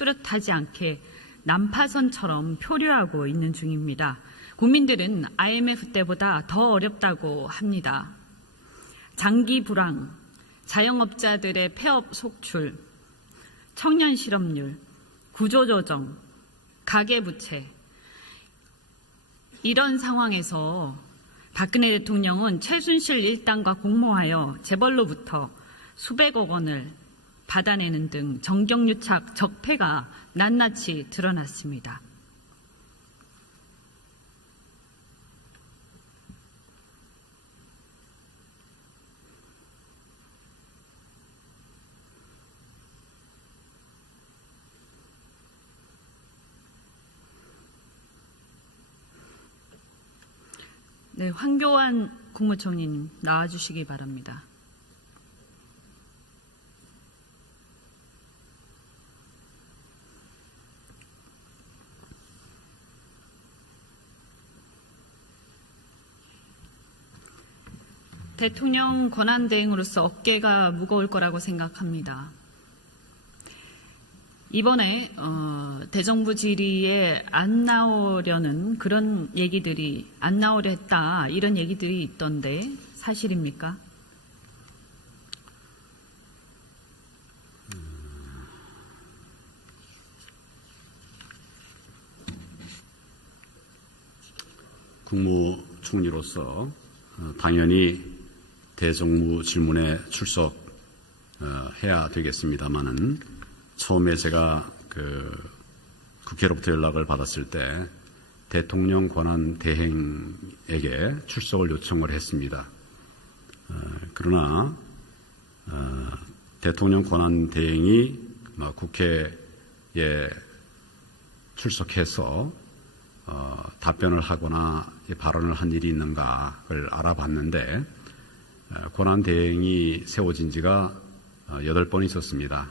뚜렷하지 않게 난파선처럼 표류하고 있는 중입니다. 국민들은 IMF 때보다 더 어렵다고 합니다. 장기 불황, 자영업자들의 폐업 속출, 청년 실업률, 구조조정, 가계부채, 이런 상황에서 박근혜 대통령은 최순실 일당과 공모하여 재벌로부터 수백억 원을 받아내는 등 정경유착 적폐가 낱낱이 드러났습니다. 네, 황교안 국무총리님 나와주시기 바랍니다. 대통령 권한대행으로서 어깨가 무거울 거라고 생각합니다. 이번에 대정부 질의에 안 나오려는 그런 얘기들이 안 나오려 했다 이런 얘기들이 있던데 사실입니까? 국무총리로서 당연히 대정부 질문에 출석해야 되겠습니다마는 처음에 제가 국회로부터 연락을 받았을 때 대통령 권한 대행에게 출석을 요청을 했습니다. 그러나 대통령 권한 대행이 국회에 출석해서 답변을 하거나 발언을 한 일이 있는가를 알아봤는데 권한 대행이 세워진 지가 8번 있었습니다.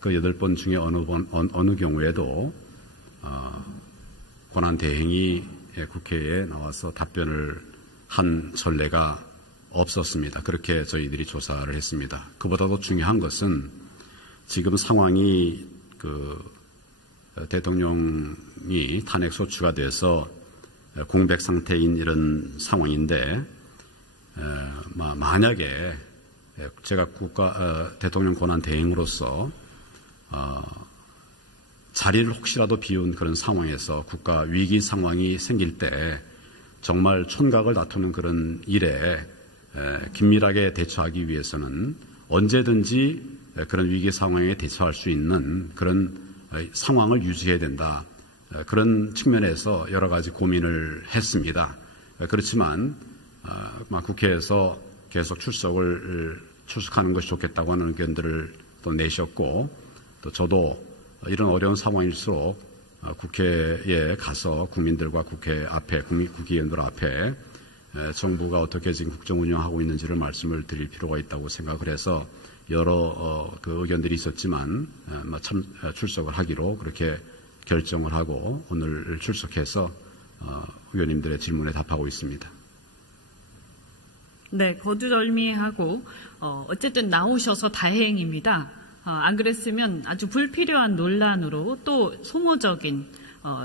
그 8번 중에 어느 경우에도 권한 대행이 국회에 나와서 답변을 한 전례가 없었습니다. 그렇게 저희들이 조사를 했습니다. 그보다도 중요한 것은 지금 상황이 대통령이 탄핵 소추가 돼서 공백 상태인 이런 상황인데 만약에 제가 대통령 권한 대행으로서 자리를 혹시라도 비운 그런 상황에서 국가 위기 상황이 생길 때 정말 촌각을 다투는 그런 일에 긴밀하게 대처하기 위해서는 언제든지 그런 위기 상황에 대처할 수 있는 그런 상황을 유지해야 된다. 그런 측면에서 여러 가지 고민을 했습니다. 그렇지만 국회에서 계속 출석하는 것이 좋겠다고 하는 의견들을 또 내셨고 또 저도 이런 어려운 상황일수록 국회에 가서 국민들과 국회 앞에 국회의원들 앞에 정부가 어떻게 지금 국정 운영하고 있는지를 말씀을 드릴 필요가 있다고 생각을 해서 여러 의견들이 있었지만 출석을 하기로 그렇게 결정을 하고 오늘 출석해서 의원님들의 질문에 답하고 있습니다. 네, 거두절미하고 어쨌든 나오셔서 다행입니다. 안 그랬으면 아주 불필요한 논란으로 또 소모적인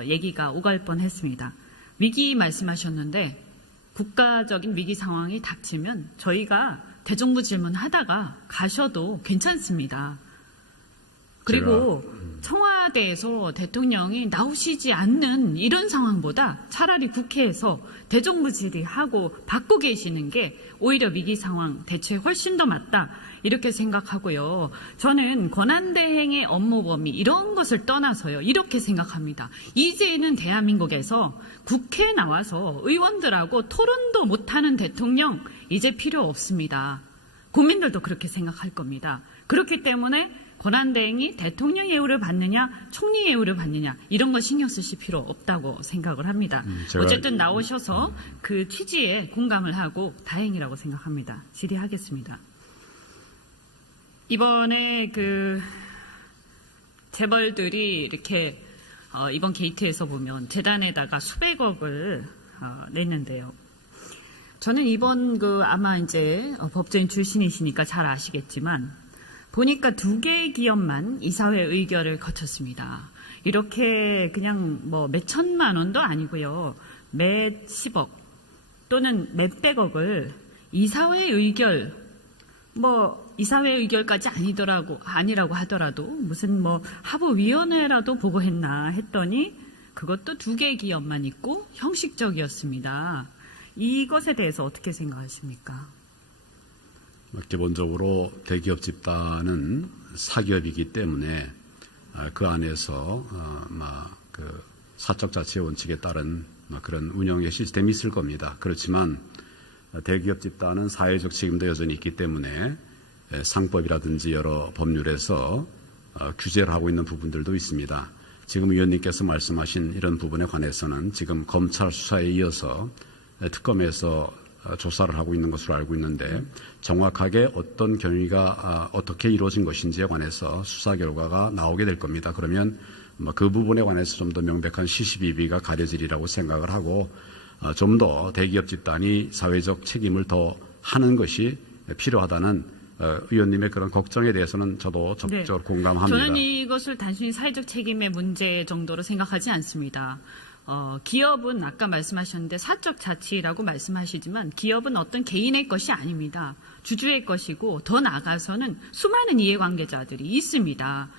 얘기가 오갈 뻔했습니다. 위기 말씀하셨는데 국가적인 위기 상황이 닥치면 저희가 대정부 질문하다가 가셔도 괜찮습니다. 그리고 청와대에서 대통령이 나오시지 않는 이런 상황보다 차라리 국회에서 대정부 질의하고 받고 계시는 게 오히려 위기 상황 대처에 훨씬 더 맞다 이렇게 생각하고요. 저는 권한대행의 업무 범위 이런 것을 떠나서요. 이렇게 생각합니다. 이제는 대한민국에서 국회에 나와서 의원들하고 토론도 못하는 대통령 이제 필요 없습니다. 국민들도 그렇게 생각할 겁니다. 그렇기 때문에 권한대행이 대통령 예우를 받느냐 총리 예우를 받느냐 이런 거 신경 쓰실 필요 없다고 생각을 합니다. 어쨌든 나오셔서 그 취지에 공감을 하고 다행이라고 생각합니다. 질의하겠습니다. 이번에 재벌들이 이렇게 이번 게이트에서 보면 재단에다가 수백억을 냈는데요. 저는 이번 아마 이제 법조인 출신이시니까 잘 아시겠지만 보니까 2개의 기업만 이사회 의결을 거쳤습니다. 이렇게 그냥 뭐 몇 천만 원도 아니고요. 몇 십억 또는 몇 백억을 이사회 의결, 뭐 이사회 의결까지 아니라고 하더라도 무슨 뭐 하부위원회라도 보고했나 했더니 그것도 2개의 기업만 있고 형식적이었습니다. 이것에 대해서 어떻게 생각하십니까? 기본적으로 대기업 집단은 사기업이기 때문에 그 안에서 그 사적 자치 원칙에 따른 그런 운영의 시스템이 있을 겁니다. 그렇지만 대기업 집단은 사회적 책임도 여전히 있기 때문에 상법이라든지 여러 법률에서 규제를 하고 있는 부분들도 있습니다. 지금 의원님께서 말씀하신 이런 부분에 관해서는 지금 검찰 수사에 이어서 특검에서 조사를 하고 있는 것으로 알고 있는데 정확하게 어떤 경위가 어떻게 이루어진 것인지에 관해서 수사 결과가 나오게 될 겁니다. 그러면 그 부분에 관해서 좀 더 명백한 시시비비가 가려지리라고 생각을 하고 좀 더 대기업 집단이 사회적 책임을 더 하는 것이 필요하다는 의원님의 그런 걱정에 대해서는 저도 적극적으로 공감합니다. 저는 이것을 단순히 사회적 책임의 문제 정도로 생각하지 않습니다. 기업은 아까 말씀하셨는데 사적 자치라고 말씀하시지만 기업은 어떤 개인의 것이 아닙니다. 주주의 것이고 더 나아가서는 수많은 이해관계자들이 있습니다.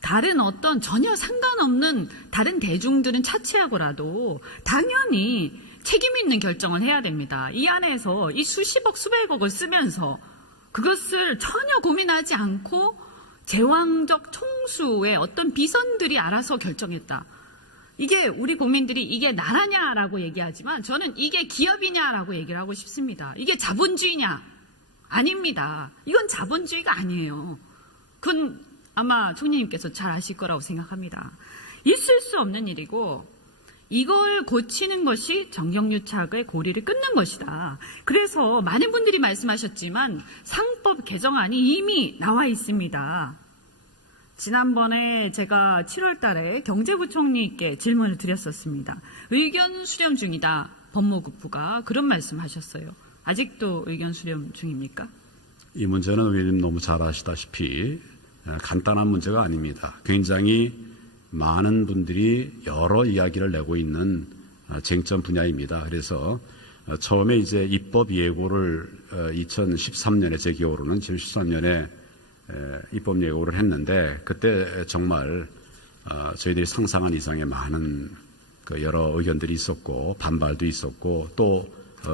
다른 어떤 전혀 상관없는 다른 대중들은 차치하고라도 당연히 책임 있는 결정을 해야 됩니다. 이 안에서 이 수십억 수백억을 쓰면서 그것을 전혀 고민하지 않고 제왕적 총수의 어떤 비선들이 알아서 결정했다. 이게 우리 국민들이 이게 나라냐라고 얘기하지만 저는 이게 기업이냐라고 얘기를 하고 싶습니다. 이게 자본주의냐? 아닙니다. 이건 자본주의가 아니에요. 그건 아마 총리님께서 잘 아실 거라고 생각합니다. 있을 수 없는 일이고 이걸 고치는 것이 정경유착의 고리를 끊는 것이다. 그래서 많은 분들이 말씀하셨지만 상법 개정안이 이미 나와 있습니다. 지난번에 제가 7월 달에 경제부총리께 질문을 드렸었습니다. 의견 수렴 중이다. 법무부가 그런 말씀하셨어요. 아직도 의견 수렴 중입니까? 이 문제는 의원님 너무 잘 아시다시피 간단한 문제가 아닙니다. 굉장히 많은 분들이 여러 이야기를 내고 있는 쟁점 분야입니다. 그래서 처음에 이제 입법 예고를 2013년에 제 기억으로는 지금 13년에 입법 예고를 했는데 그때 정말 저희들이 상상한 이상의 많은 그 여러 의견들이 있었고 반발도 있었고 또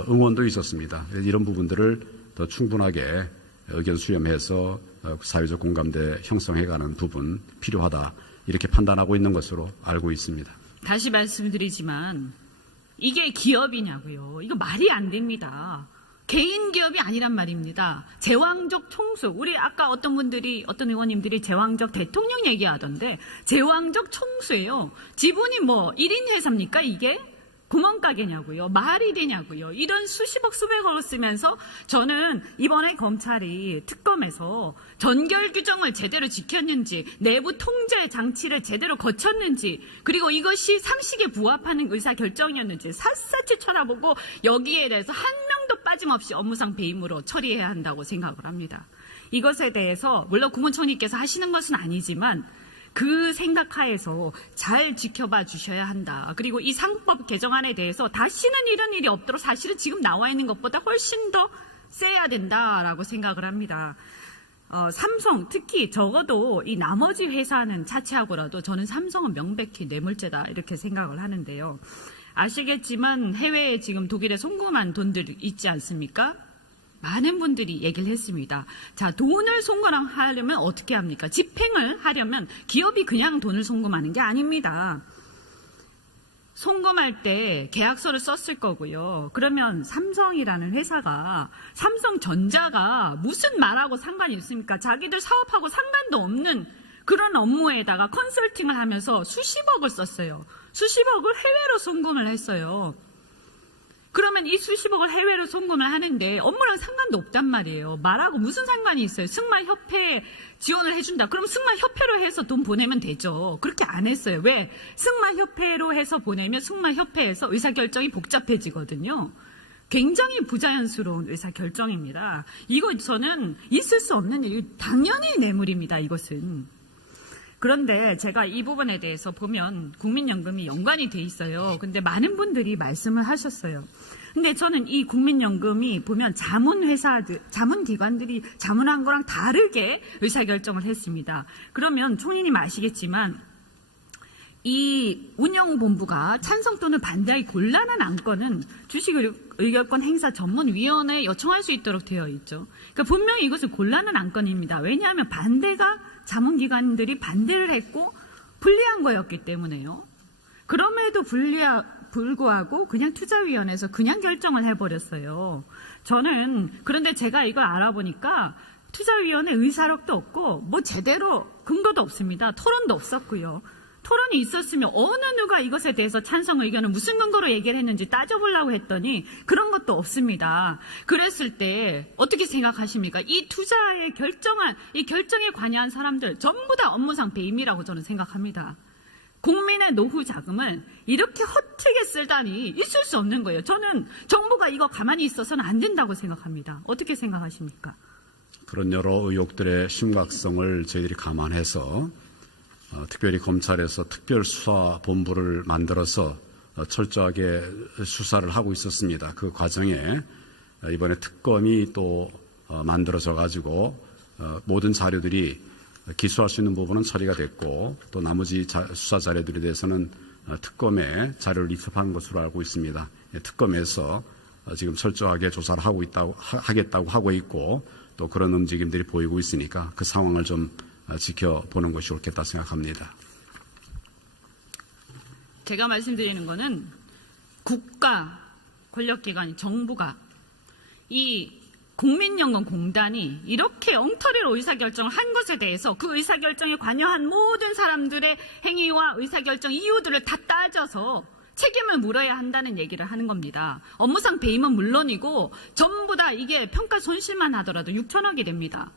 응원도 있었습니다. 이런 부분들을 더 충분하게 의견 수렴해서 사회적 공감대 형성해가는 부분 필요하다 이렇게 판단하고 있는 것으로 알고 있습니다. 다시 말씀드리지만 이게 기업이냐고요. 이거 말이 안 됩니다. 개인 기업이 아니란 말입니다. 제왕적 총수. 우리 아까 어떤 의원님들이 제왕적 대통령 얘기하던데 제왕적 총수예요. 지분이 뭐 1인 회사입니까 이게? 구멍가게냐고요. 말이 되냐고요. 이런 수십억 수백억을 쓰면서 저는 이번에 검찰이 특검에서 전결 규정을 제대로 지켰는지 내부 통제 장치를 제대로 거쳤는지 그리고 이것이 상식에 부합하는 의사결정이었는지 샅샅이 쳐다보고 여기에 대해서 한 명도 빠짐없이 업무상 배임으로 처리해야 한다고 생각을 합니다. 이것에 대해서 물론 국무총리께서 하시는 것은 아니지만 그 생각하에서 잘 지켜봐 주셔야 한다. 그리고 이 상법 개정안에 대해서 다시는 이런 일이 없도록 사실은 지금 나와 있는 것보다 훨씬 더 세야 된다라고 생각을 합니다. 삼성 특히 적어도 이 나머지 회사는 차치하고라도 저는 삼성은 명백히 뇌물죄다 이렇게 생각을 하는데요. 아시겠지만 해외에 지금 독일에 송금한 돈들이 있지 않습니까? 많은 분들이 얘기를 했습니다. 자, 돈을 송금하려면 어떻게 합니까? 집행을 하려면 기업이 그냥 돈을 송금하는 게 아닙니다. 송금할 때 계약서를 썼을 거고요. 그러면 삼성이라는 회사가 삼성전자가 무슨 말하고 상관이 있습니까? 자기들 사업하고 상관도 없는 그런 업무에다가 컨설팅을 하면서 수십억을 썼어요. 수십억을 해외로 송금을 했어요. 그러면 이 수십억을 해외로 송금을 하는데 업무랑 상관도 없단 말이에요. 말하고 무슨 상관이 있어요. 승마협회에 지원을 해준다. 그럼 승마협회로 해서 돈 보내면 되죠. 그렇게 안 했어요. 왜? 승마협회로 해서 보내면 승마협회에서 의사결정이 복잡해지거든요. 굉장히 부자연스러운 의사결정입니다. 이거 저는 있을 수 없는 일, 당연히 뇌물입니다. 이것은. 그런데 제가 이 부분에 대해서 보면 국민연금이 연관이 돼 있어요. 근데 많은 분들이 말씀을 하셨어요. 근데 저는 이 국민연금이 보면 자문기관들이 자문한 거랑 다르게 의사결정을 했습니다. 그러면 총리님 아시겠지만 이 운영본부가 찬성 또는 반대하기 곤란한 안건은 주식의결권 행사 전문위원회에 요청할 수 있도록 되어 있죠. 그러니까 분명히 이것은 곤란한 안건입니다. 왜냐하면 반대가 자문기관들이 반대를 했고 불리한 거였기 때문에요. 그럼에도 불구하고 그냥 투자위원회에서 그냥 결정을 해버렸어요. 저는 그런데 제가 이걸 알아보니까 투자위원회 의사록도 없고 뭐 제대로 근거도 없습니다. 토론도 없었고요. 토론이 있었으면 어느 누가 이것에 대해서 찬성 의견을 무슨 근거로 얘기를 했는지 따져보려고 했더니 그런 것도 없습니다. 그랬을 때 어떻게 생각하십니까? 이 투자에 이 결정에 관여한 사람들 전부 다 업무상 배임이라고 저는 생각합니다. 국민의 노후 자금을 이렇게 허투루게 쓰다니 있을 수 없는 거예요. 저는 정부가 이거 가만히 있어서는 안 된다고 생각합니다. 어떻게 생각하십니까? 그런 여러 의혹들의 심각성을 저희들이 감안해서 특별히 검찰에서 특별수사본부를 만들어서 철저하게 수사를 하고 있었습니다. 그 과정에 이번에 특검이 또 만들어져 가지고 모든 자료들이 기소할 수 있는 부분은 처리가 됐고 또 나머지 수사 자료들에 대해서는 특검에 자료를 입수한 것으로 알고 있습니다. 특검에서 지금 철저하게 조사를 하겠다고 하고 있고 또 그런 움직임들이 보이고 있으니까 그 상황을 좀 지켜보는 것이 옳겠다 생각합니다. 제가 말씀드리는 것은 국가 권력기관이 정부가 이 국민연금공단이 이렇게 엉터리로 의사결정을 한 것에 대해서 그 의사결정에 관여한 모든 사람들의 행위와 의사결정 이유들을 다 따져서 책임을 물어야 한다는 얘기를 하는 겁니다. 업무상 배임은 물론이고 전부 다 이게 평가 손실만 하더라도 6천억이 됩니다.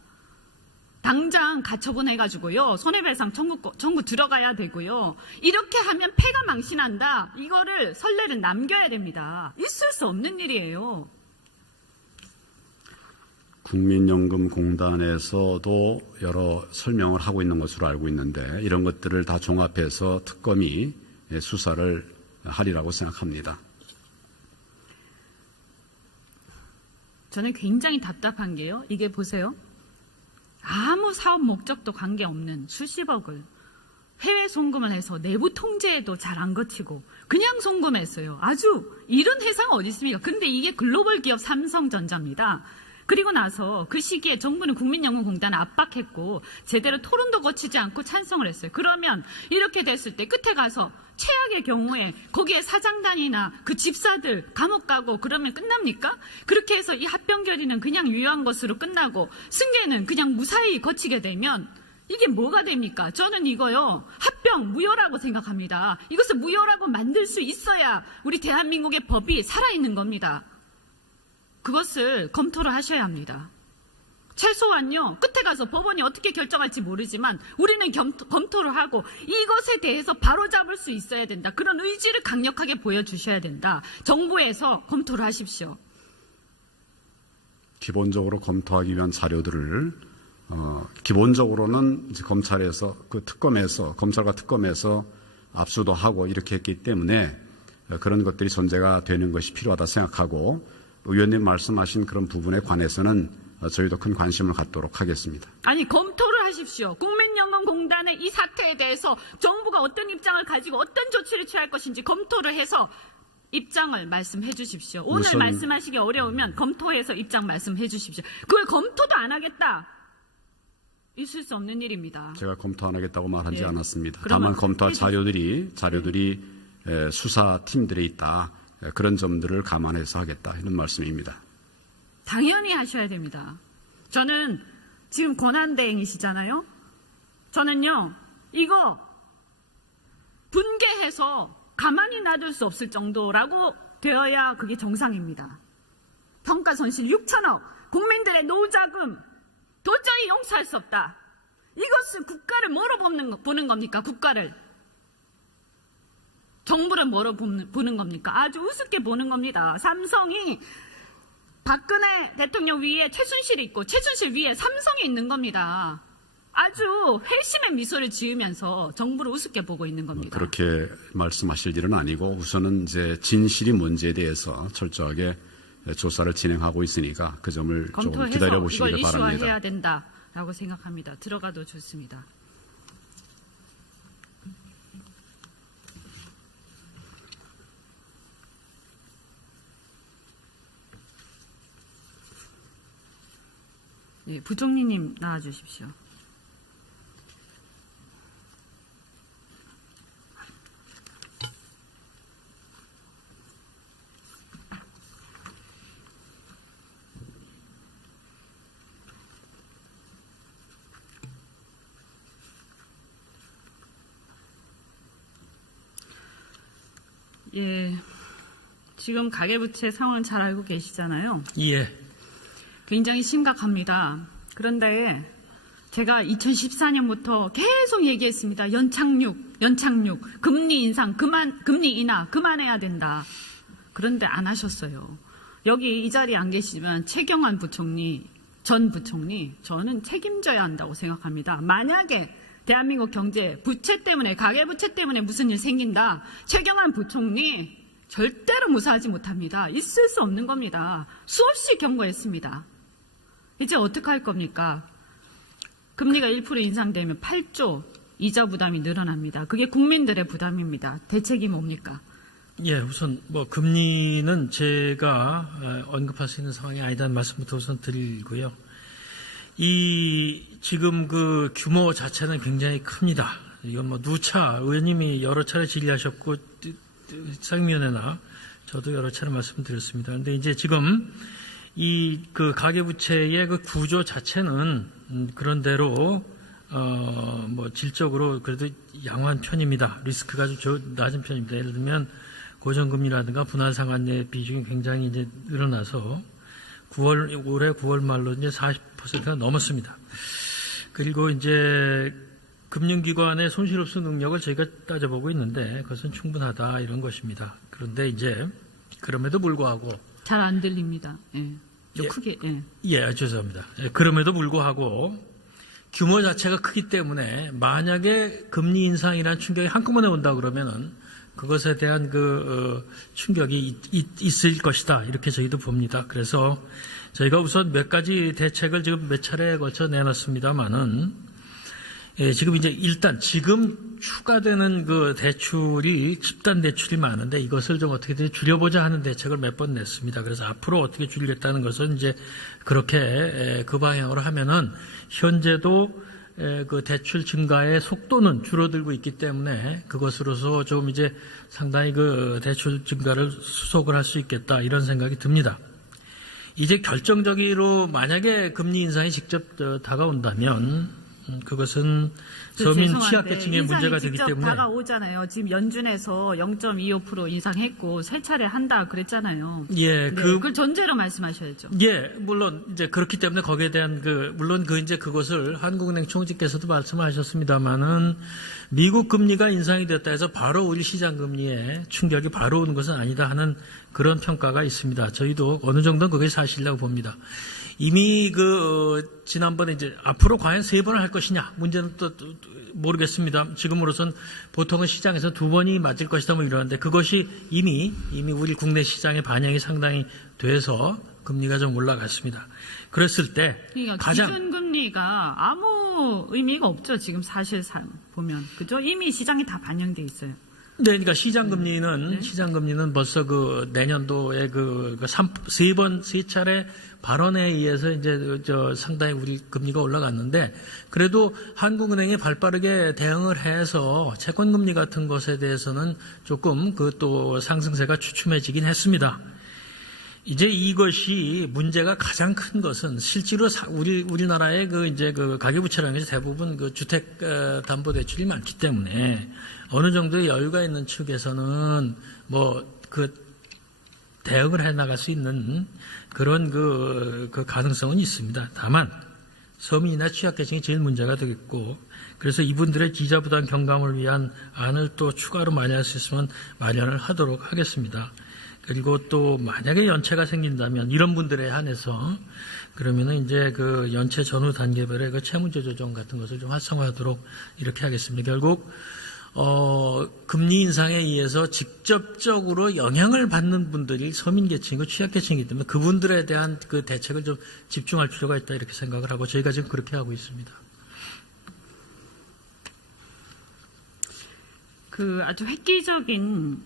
당장 가처분해가지고요. 손해배상 청구 들어가야 되고요. 이렇게 하면 폐가 망신한다. 이거를 선례를 남겨야 됩니다. 있을 수 없는 일이에요. 국민연금공단에서도 여러 설명을 하고 있는 것으로 알고 있는데 이런 것들을 다 종합해서 특검이 수사를 하리라고 생각합니다. 저는 굉장히 답답한 게요. 이게 보세요. 아무 사업 목적도 관계없는 수십억을 해외 송금을 해서 내부 통제에도 잘 안 거치고 그냥 송금했어요. 아주 이런 회사가 어디 있습니까? 근데 이게 글로벌 기업 삼성전자입니다. 그리고 나서 그 시기에 정부는 국민연금공단을 압박했고 제대로 토론도 거치지 않고 찬성을 했어요. 그러면 이렇게 됐을 때 끝에 가서 최악의 경우에 거기에 사장단이나 그 집사들 감옥 가고 그러면 끝납니까? 그렇게 해서 이 합병 결의는 그냥 유효한 것으로 끝나고 승계는 그냥 무사히 거치게 되면 이게 뭐가 됩니까? 저는 이거요. 합병 무효라고 생각합니다. 이것을 무효라고 만들 수 있어야 우리 대한민국의 법이 살아있는 겁니다. 그것을 검토를 하셔야 합니다. 최소한요. 끝에 가서 법원이 어떻게 결정할지 모르지만 우리는 검토를 하고 이것에 대해서 바로잡을 수 있어야 된다. 그런 의지를 강력하게 보여주셔야 된다. 정부에서 검토를 하십시오. 기본적으로 검토하기 위한 자료들을 기본적으로는 이제 검찰과 특검에서 압수도 하고 이렇게 했기 때문에 그런 것들이 존재가 되는 것이 필요하다 생각하고 의원님 말씀하신 그런 부분에 관해서는 저희도 큰 관심을 갖도록 하겠습니다. 아니 검토를 하십시오. 국민연금공단의 이 사태에 대해서 정부가 어떤 입장을 가지고 어떤 조치를 취할 것인지 검토를 해서 입장을 말씀해 주십시오. 오늘 말씀하시기 어려우면 검토해서 입장 말씀해 주십시오. 그걸 검토도 안 하겠다. 있을 수 없는 일입니다. 제가 검토 안 하겠다고 말하지 예. 않았습니다. 다만 검토할 자료들이 수사팀들에 있다. 그런 점들을 감안해서 하겠다 이런 말씀입니다. 당연히 하셔야 됩니다. 저는 지금 권한대행이시잖아요. 저는요. 이거 분개해서 가만히 놔둘 수 없을 정도라고 되어야 그게 정상입니다. 평가손실 6천억 국민들의 노후자금 도저히 용서할 수 없다. 이것을 국가를 뭐로 보는 겁니까? 국가를. 정부를 뭐로 보는 겁니까? 아주 우습게 보는 겁니다. 삼성이 박근혜 대통령 위에 최순실이 있고 최순실 위에 삼성이 있는 겁니다. 아주 회심의 미소를 지으면서 정부를 우습게 보고 있는 겁니다. 그렇게 말씀하실 일은 아니고 우선은 이제 진실이 뭔지에 대해서 철저하게 조사를 진행하고 있으니까 그 점을 조금 검토해서 기다려 보시기를 이걸 바랍니다. 이슈화해야 된다라고 생각합니다. 들어가도 좋습니다. 예, 부총리님 나와주십시오. 예, 지금 가계부채 상황 잘 알고 계시잖아요. 예. 굉장히 심각합니다. 그런데 제가 2014년부터 계속 얘기했습니다. 연착륙, 금리 인상, 금리 인하, 그만해야 된다. 그런데 안 하셨어요. 여기 이 자리에 안 계시지만 최경환 부총리, 전 부총리, 저는 책임져야 한다고 생각합니다. 만약에 대한민국 경제 부채 때문에, 가계부채 때문에 무슨 일 생긴다. 최경환 부총리 절대로 무사하지 못합니다. 있을 수 없는 겁니다. 수없이 경고했습니다. 이제 어떻게 할 겁니까? 금리가 1% 인상되면 8조 이자 부담이 늘어납니다. 그게 국민들의 부담입니다. 대책이 뭡니까? 예, 우선 뭐 금리는 제가 언급할 수 있는 상황이 아니다는 말씀부터 우선 드리고요. 이 지금 그 규모 자체는 굉장히 큽니다. 이건 뭐 누차 의원님이 여러 차례 질의하셨고 상임위원회나 저도 여러 차례 말씀드렸습니다. 그런데 이제 지금 이 그 가계부채의 그 구조 자체는 그런대로 뭐 질적으로 그래도 양호한 편입니다. 리스크가 좀 낮은 편입니다. 예를 들면 고정금리라든가 분할상환의 비중이 굉장히 이제 늘어나서 올해 9월 말로 이제 40%가 넘었습니다. 그리고 이제 금융기관의 손실 흡수 능력을 저희가 따져보고 있는데 그것은 충분하다 이런 것입니다. 그런데 이제 그럼에도 불구하고 잘 안 들립니다. 예. 좀 예. 크게. 예. 예, 죄송합니다. 예, 그럼에도 불구하고 규모 자체가 크기 때문에 만약에 금리 인상이라는 충격이 한꺼번에 온다 그러면은 그것에 대한 그 충격이 있을 것이다 이렇게 저희도 봅니다. 그래서 저희가 우선 몇 가지 대책을 지금 몇 차례에 걸쳐 내놨습니다만은 예, 지금 이제 일단 지금 추가되는 그 대출이 집단 대출이 많은데 이것을 좀 어떻게든 줄여보자 하는 대책을 몇 번 냈습니다. 그래서 앞으로 어떻게 줄이겠다는 것은 이제 그렇게 그 방향으로 하면은 현재도 그 대출 증가의 속도는 줄어들고 있기 때문에 그것으로서 좀 이제 상당히 그 대출 증가를 수속을 할 수 있겠다 이런 생각이 듭니다. 이제 결정적으로 만약에 금리 인상이 직접 다가온다면 그것은 서민 취약계층의 문제가 되기 직접 때문에 다가오잖아요. 지금 연준에서 0.25% 인상했고 세 차례 한다 그랬잖아요. 예, 네, 그걸 전제로 말씀하셔야죠. 예, 물론 이제 그렇기 때문에 거기에 대한 물론 이제 그것을 한국은행 총재께서도 말씀하셨습니다만은 미국 금리가 인상이 됐다 해서 바로 우리 시장 금리에 충격이 바로 오는 것은 아니다 하는 그런 평가가 있습니다. 저희도 어느 정도는 그게 사실이라고 봅니다. 이미 지난번에 이제 앞으로 과연 3번을 할 것이냐 문제는 또 모르겠습니다. 지금으로선 보통은 시장에서 2번이 맞을 것이다 뭐 이러는데 그것이 이미 우리 국내 시장에 반영이 상당히 돼서 금리가 좀 올라갔습니다. 그랬을 때 그러니까 가장 기준금리가 아무 의미가 없죠. 지금 사실상 보면 그죠? 이미 시장에 다 반영돼 있어요. 네, 그러니까 시장금리는 벌써 그 내년도에 세 차례 발언에 의해서 이제 상당히 우리 금리가 올라갔는데 그래도 한국은행이 발빠르게 대응을 해서 채권금리 같은 것에 대해서는 조금 또 상승세가 주춤해지긴 했습니다. 이제 이것이 문제가 가장 큰 것은 실제로 우리나라의 가계부채라는 것이 대부분 주택담보대출이 많기 때문에 어느 정도의 여유가 있는 측에서는 대응을 해 나갈 수 있는 그런 가능성은 있습니다. 다만 서민이나 취약계층이 제일 문제가 되겠고 그래서 이분들의 기자부담 경감을 위한 안을 또 추가로 마련할 수 있으면 마련을 하도록 하겠습니다. 그리고 또 만약에 연체가 생긴다면 이런 분들에 한해서 그러면은 이제 그 연체 전후 단계별의 그 채무제 조정 같은 것을 좀 활성화하도록 이렇게 하겠습니다. 결국 금리 인상에 의해서 직접적으로 영향을 받는 분들이 서민계층이고 취약계층이기 때문에 그분들에 대한 그 대책을 좀 집중할 필요가 있다 이렇게 생각을 하고 저희가 지금 그렇게 하고 있습니다. 그 아주 획기적인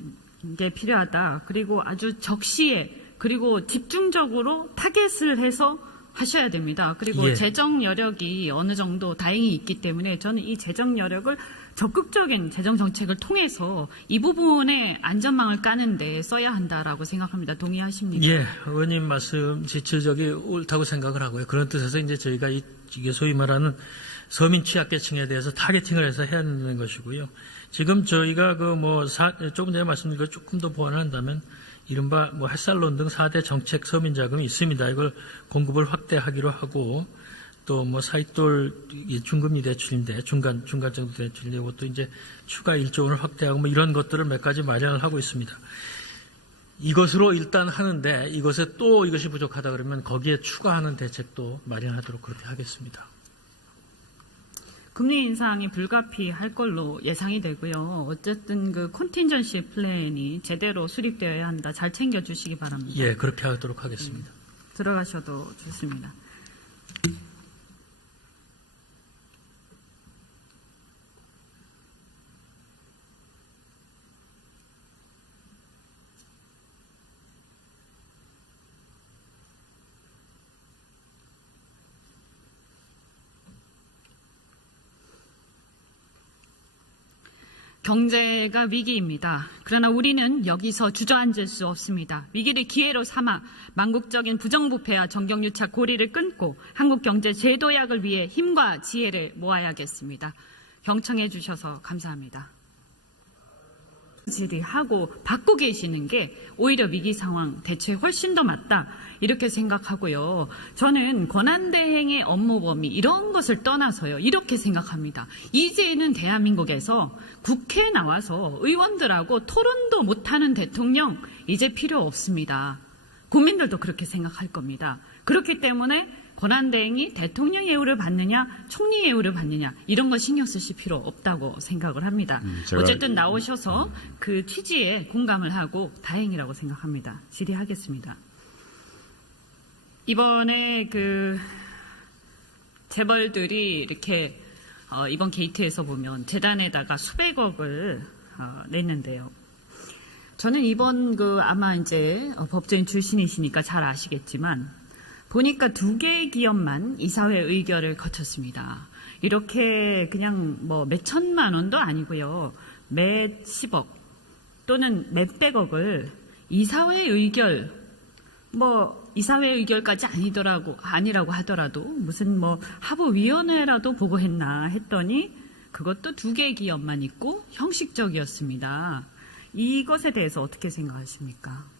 게 필요하다. 그리고 아주 적시에 그리고 집중적으로 타겟을 해서 하셔야 됩니다. 그리고 예. 재정 여력이 어느 정도 다행히 있기 때문에 저는 이 재정 여력을 적극적인 재정 정책을 통해서 이 부분에 안전망을 까는데 써야 한다라고 생각합니다. 동의하십니까? 예, 의원님 말씀 지체적이 옳다고 생각을 하고요. 그런 뜻에서 이제 저희가 이게 소위 말하는 서민 취약계층에 대해서 타겟팅을 해서 해야 하는 것이고요. 지금 저희가 조금 전에 말씀드린 걸 조금 더 보완한다면 이른바 햇살론 등 4대 정책 서민 자금이 있습니다. 이걸 공급을 확대하기로 하고 또 사익돌 중금리 대출인데 중간 정도 대출이고 또 이제 추가 1조 원을 확대하고 이런 것들을 몇 가지 마련을 하고 있습니다. 이것으로 일단 하는데 이것에 또 이것이 부족하다 그러면 거기에 추가하는 대책도 마련하도록 그렇게 하겠습니다. 금리 인상이 불가피할 걸로 예상이 되고요. 어쨌든 그 컨틴전시 플랜이 제대로 수립되어야 한다. 잘 챙겨주시기 바랍니다. 예, 그렇게 하도록 하겠습니다. 들어가셔도 좋습니다. 경제가 위기입니다. 그러나 우리는 여기서 주저앉을 수 없습니다. 위기를 기회로 삼아 망국적인 부정부패와 정경유착 고리를 끊고 한국 경제 재도약을 위해 힘과 지혜를 모아야겠습니다. 경청해 주셔서 감사합니다. 질의하고 받고 계시는 게 오히려 위기 상황 대처에 훨씬 더 맞다 이렇게 생각하고요. 저는 권한대행의 업무 범위 이런 것을 떠나서요. 이렇게 생각합니다. 이제는 대한민국에서 국회에 나와서 의원들하고 토론도 못하는 대통령 이제 필요 없습니다. 국민들도 그렇게 생각할 겁니다. 그렇기 때문에 권한대행이 대통령 예우를 받느냐 총리 예우를 받느냐 이런 거 신경 쓰실 필요 없다고 생각을 합니다. 어쨌든 나오셔서 그 취지에 공감을 하고 다행이라고 생각합니다. 질의하겠습니다. 이번에 그 재벌들이 이렇게 이번 게이트에서 보면 재단에다가 수백억을 냈는데요. 저는 이번 아마 이제 법조인 출신이시니까 잘 아시겠지만 보니까 2개의 기업만 이사회 의결을 거쳤습니다. 이렇게 그냥 몇 천만 원도 아니고요. 몇십억 또는 몇백억을 이사회 의결 이사회 의결까지 아니라고 하더라도 무슨 하부위원회라도 보고했나 했더니 그것도 2개의 기업만 있고 형식적이었습니다. 이것에 대해서 어떻게 생각하십니까?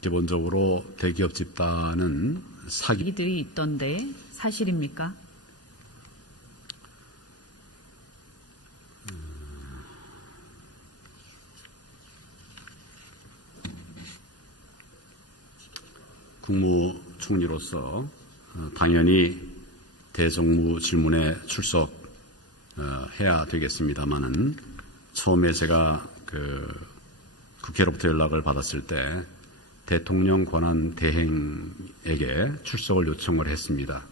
기본적으로 대기업 집단은 사기들이 있던데 사실입니까? 국무총리로서 당연히 대정부 질문에 출석해야 되겠습니다마는 처음에 제가 국회로부터 연락을 받았을 때 대통령 권한 대행에게 출석을 요청을 했습니다.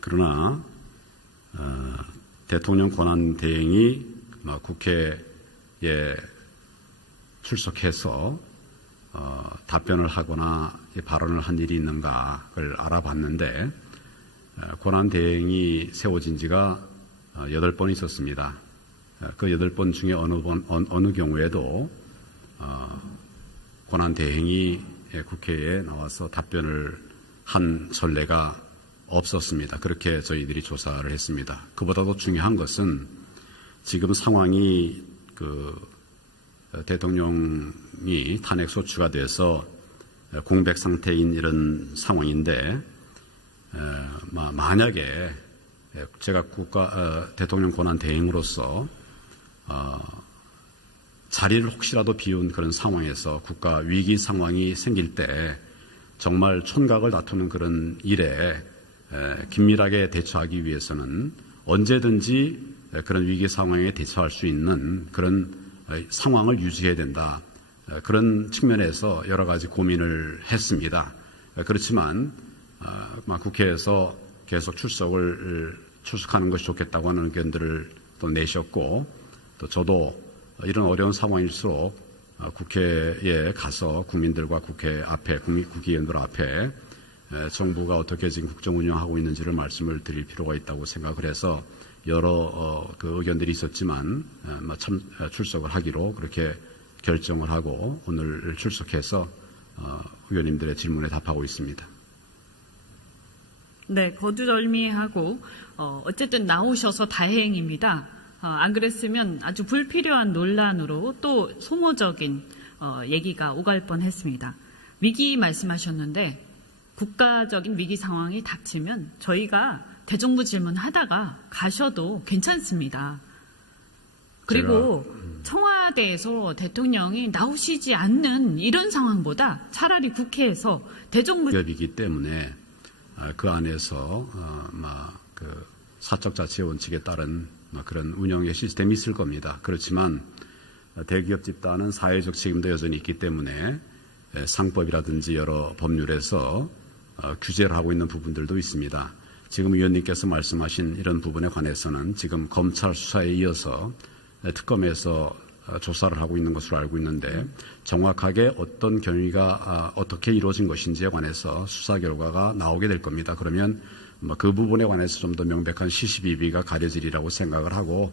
그러나 대통령 권한 대행이 국회에 출석해서 답변을 하거나 발언을 한 일이 있는가를 알아봤는데 권한 대행이 세워진 지가 8번 있었습니다. 그 8번 중에 어느 경우에도 권한 대행이 국회에 나와서 답변을 한 전례가 없었습니다. 그렇게 저희들이 조사를 했습니다. 그보다도 중요한 것은 지금 상황이 대통령이 탄핵 소추가 돼서 공백 상태인 이런 상황인데 만약에 제가 대통령 권한 대행으로서 자리를 혹시라도 비운 그런 상황에서 국가 위기 상황이 생길 때 정말 촌각을 다투는 그런 일에 긴밀하게 대처하기 위해서는 언제든지 그런 위기 상황에 대처할 수 있는 그런 상황을 유지해야 된다. 그런 측면에서 여러 가지 고민을 했습니다. 그렇지만 국회에서 계속 출석하는 것이 좋겠다고 하는 의견들을 또 내셨고, 또 저도 이런 어려운 상황일수록 국회에 가서 국민들과 국회 앞에, 국회의원들 앞에 정부가 어떻게 지금 국정 운영하고 있는지를 말씀을 드릴 필요가 있다고 생각을 해서 여러 그 의견들이 있었지만 출석을 하기로 그렇게 결정을 하고 오늘 출석해서 의원님들의 질문에 답하고 있습니다. 네, 거두절미하고 어쨌든 나오셔서 다행입니다. 안 그랬으면 아주 불필요한 논란으로 또 소모적인 얘기가 오갈 뻔했습니다. 위기 말씀하셨는데 국가적인 위기 상황이 닥치면 저희가 대정부 질문하다가 가셔도 괜찮습니다. 그리고 청와대에서 대통령이 나오시지 않는 이런 상황보다 차라리 국회에서 대정부 기업이기 때문에 그 안에서 그 사적 자치 원칙에 따른 그런 운영의 시스템이 있을 겁니다. 그렇지만 대기업 집단은 사회적 책임도 여전히 있기 때문에 상법이라든지 여러 법률에서 규제를 하고 있는 부분들도 있습니다. 지금 의원님께서 말씀하신 이런 부분에 관해서는 지금 검찰 수사에 이어서 특검에서 조사를 하고 있는 것으로 알고 있는데 정확하게 어떤 경위가 어떻게 이루어진 것인지에 관해서 수사 결과가 나오게 될 겁니다. 그러면 그 부분에 관해서 좀 더 명백한 시시비비가 가려지리라고 생각을 하고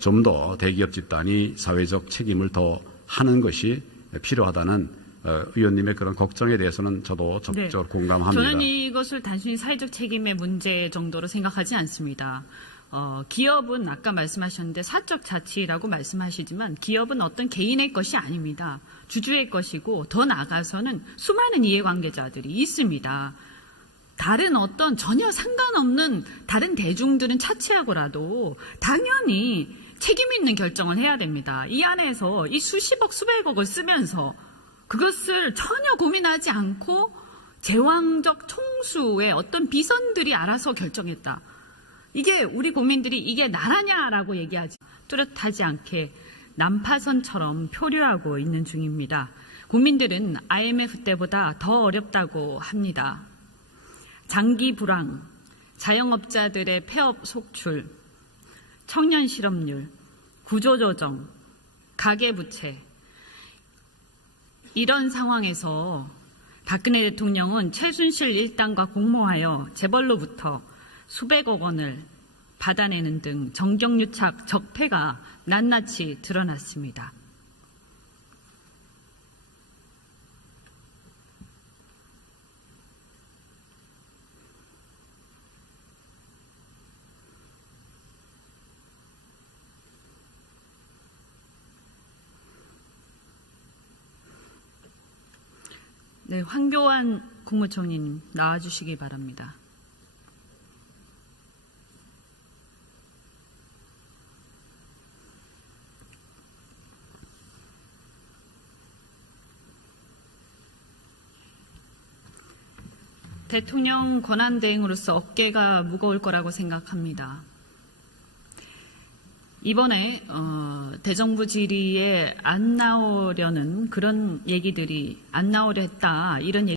좀 더 대기업 집단이 사회적 책임을 더 하는 것이 필요하다는 의원님의 그런 걱정에 대해서는 저도 적극적으로 공감합니다. 저는 이것을 단순히 사회적 책임의 문제 정도로 생각하지 않습니다. 기업은 아까 말씀하셨는데 사적 자치라고 말씀하시지만 기업은 어떤 개인의 것이 아닙니다. 주주의 것이고 더 나아가서는 수많은 이해관계자들이 있습니다. 다른 어떤 전혀 상관없는 다른 대중들은 차치하고라도 당연히 책임 있는 결정을 해야 됩니다. 이 안에서 이 수십억 수백억을 쓰면서 그것을 전혀 고민하지 않고 제왕적 총수의 어떤 비선들이 알아서 결정했다. 이게 우리 국민들이 이게 나라냐라고 얘기하지 뚜렷하지 않게 난파선처럼 표류하고 있는 중입니다. 국민들은 IMF 때보다 더 어렵다고 합니다. 장기 불황, 자영업자들의 폐업 속출, 청년 실업률, 구조조정, 가계부채 이런 상황에서 박근혜 대통령은 최순실 일당과 공모하여 재벌로부터 수백억 원을 받아내는 등 정경유착 적폐가 낱낱이 드러났습니다. 네, 황교안 국무총리님 나와주시기 바랍니다. 대통령 권한대행으로서 어깨가 무거울 거라고 생각합니다. 이번에 대정부 질의에 안 나오려는 그런 얘기들이 안 나오려 했다 이런 얘기